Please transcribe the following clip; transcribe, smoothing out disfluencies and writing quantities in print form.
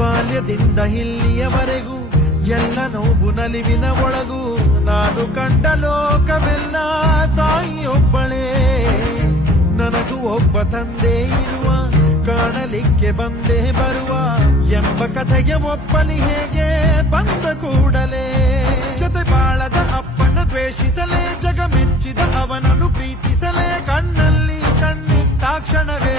ಬಾಲ್ಯದಿಂದ ಇಲ್ಲಿಯವರೆಗೂ ಎಲ್ಲ ನೋವು ನಲಿವಿನ ಒಳಗೂ ನಾನು ಕಂಡ ಲೋಕವೆಲ್ಲ ತಾಯಿಯೊಬ್ಬಳೇ. ನನಗೂ ಒಬ್ಬ ತಂದೆ ಇರುವ, ಕಾಣಲಿಕ್ಕೆ ಬಂದೇ ಬರುವ ಎಂಬ ಕಥೆಗೆ ಒಪ್ಪಲಿ ಹೇಗೆ ಬಂದ ಕೂಡಲೇ. ಜೊತೆ ಬಾಳದ ಅಪ್ಪನ ದ್ವೇಷಿಸಲೇ, ಜಗ ಮೆಚ್ಚಿದ ಅವನನ್ನು ಪ್ರೀತಿಸಲೇ, ಕಣ್ಣಲ್ಲಿ ಕಣ್ಣಿಟ್ಟಾಕ್ಷಣವೇ